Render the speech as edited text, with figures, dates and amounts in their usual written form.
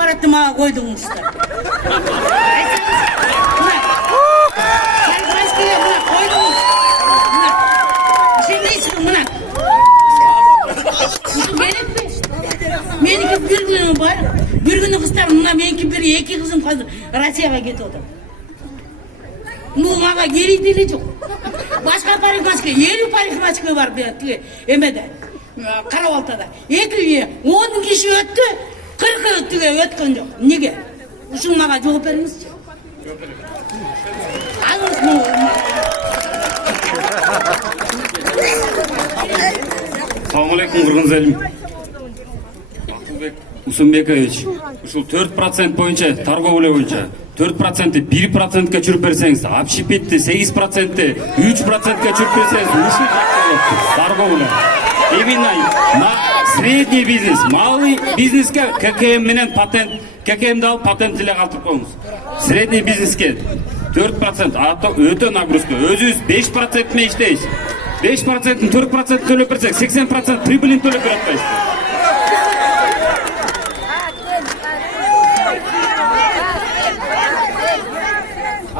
аппаратты мага койдуңуздар. Парикмахерскийге мына койдуңуз. Ишенбейсизби мына? Ушул керекпи? Меники бир күнү бар. Бир күнү кыздар мына меники бир эки кызым азыр Россияга кетип атат. Ну мага керек деле жок. Башка парикмахерские 50 парикмахерские бар тиги эмеде. Карабалтада. 10 киши өттү, 40 тиги өткөн жок. Неге? Ушул мага жооп бериңизчи. Assalamu alaikum Kırgınzelim. Akılbek Usumbekovich. Ушул 4% боюнча торговля боюнча 4%, 1%га чүрүп берсеңиз, общепитти 8%, 3%га чүрүп берсеңиз, ушул торговля. Именно на средний бизнес, малый бизнеске ККМ менен патент, ККМди алып патент эле калтырып коюңуз. Средний бизнеске 4%, өтө нагрузка. Өзүбүз 5% менен иштейбиз. 5%, 4% төлөп берсек, 80% прибылин төлөп берет атпайсызбы?